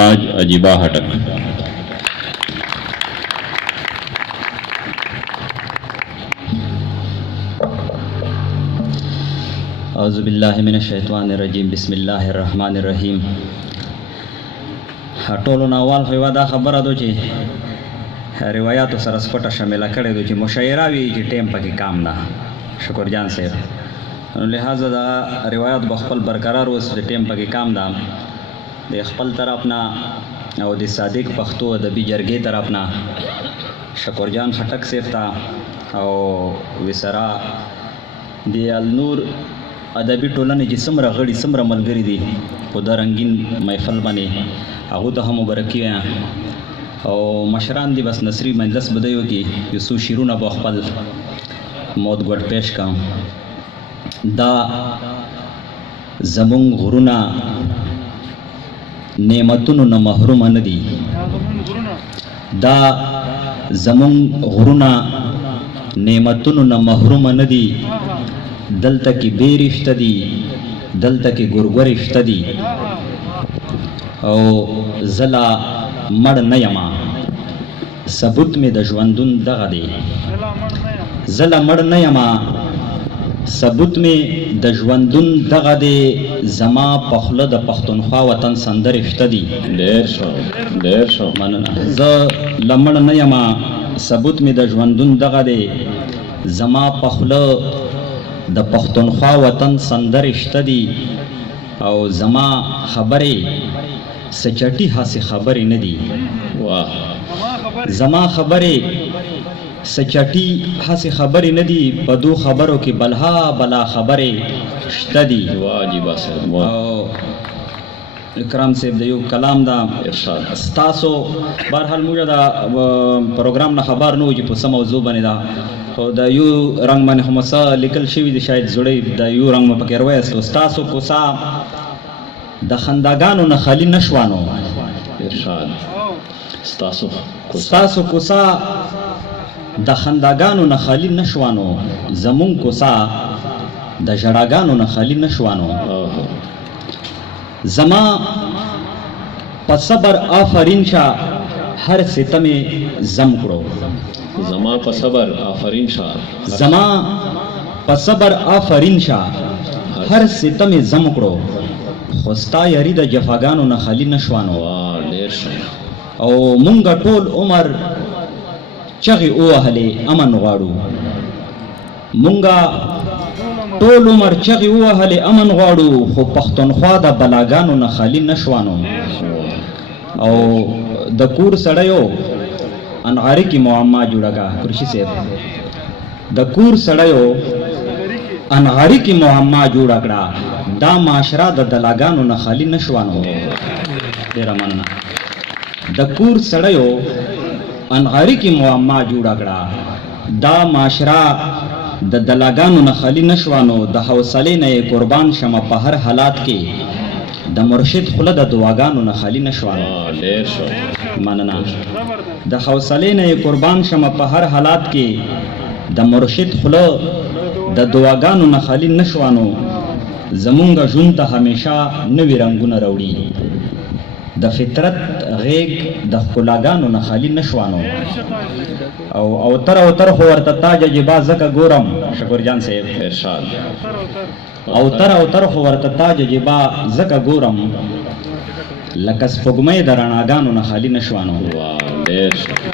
ताज अजीबा हटक। औज़ुबिल्लाहि मिनश्शैतानिर्रजीम बिस्मिल्लाहिर्रहमानिर्रहीम। टोलो नावال خو دا خبره ده چې روایتو سره سپټه شامله کړې ده چې مشاعره وي چې ټیم پکې کام نه. شکر جان صاحب لہذا دا روایت به خپل برقرار اوس د ټیم پکې کام ده د خپل طرف نه او د صادق پښتو ادبي جرګې طرف نه شکر جان خټک صاحب ته او وسرا د النور ادبي ټولنې چې څومره غړي څومره ملګري دي په دا رنګین محفل باندې هغو ته هم مبارکي وایم او مشران دي بس نصري مجلس بدیو کې یو څو شعرونه به خپل موت ګډ پیش کړم. دا زمونږ غرونه نعمتونو نه محروم نه دي، دا زمونږ غرونه نعمتونو نه محروم نه دي، دلته کې بیر شته دي، دلته کې ګورګور شته دي او زلا مړ نه یما ثبوت مې د ژوندون دغه دی. زلا مړ نه یما ثبوت مې د ژوندون دغه دی، زما په خوله د پښتونخوا وطن سندرې شته دي. ډېر شو مننه. زه له مړ نه یما ثبوت مې د ژوندون دغه دی، زما په خوله د پښتونخوا وطن سندرې شته دي او زما خبرې سچټي هسې خبرې نه دي. واه زما خبرې سچټي هسې خبرې نه دي، په دو خبرو کې بلها بلا خبرې شته دي. واه عجیبه صاحب او اکرام صاحب د یو کلام دا ارشاد ستاسو بهرحال موږ دا پروګرام نه خبر نه و چې په څه موضوع باندې دا خو دا یو رنګ باندې خو مسا لیکل شوي دي، شاید زړی دا یو رنګ مې پکې روایست ستاسو کوڅه د خنداګانو نه خالي نشوانو. ارشاد ستاسو کوڅه د خنداګانو نه خالي نشوانو، زمون کوڅه د ژړاګانو نه خالي نشوانو. زما په صبر آفرین شه هر ستم زم کړو، زما په صبر آفرین شه، زما په صبر آفرین شه هر ستم زم کړو، خوستا یری د جفاګانو نه خالی نشوانو. ډېر ښه. او مونږ ټول عمر چغې ووهلې امن غواړو، مونږ ټول عمر چغې ووهلې امن غواړو، خو پښتونخوا د بلاګانو نه خالی نشوانو. او د کور سړیو انغاري کې معما جوړه کا کرشي صاحب، د کور سړیو انغاري کې معما جوړه کړه، دا معاشره د دلاګانو نه خالی نشوانو. ډیره مننه. د کور سړیو انغاري کې معما جوړه کړه، دا معاشره د دلاګانو نه خالی نشوانو. د حوصلې نه قربان شمه په هر حالات کې، د مرشد خوله د دعاګانو نه خالی نشوانو. ډېر شو. مننه. د حوصلې نه قربان شمه په هر حالات کې، د مرشد خوله د دعاګانو نه خالی نشوانو. زمونږ ژوند ته همیشه نوي رنګونه راوړي، د فطرت غیږ د ښکلاګانو نه خالی نشوانو. او تر خو ورته تاج جبا زکه ګورم. شکر جان صاحب ارشاد. او تر خو ورته تاج جبا زکه ګورم، لکه سپوږمۍ د رڼاګانو نه خالی نشوانو. واه ډېر ښه.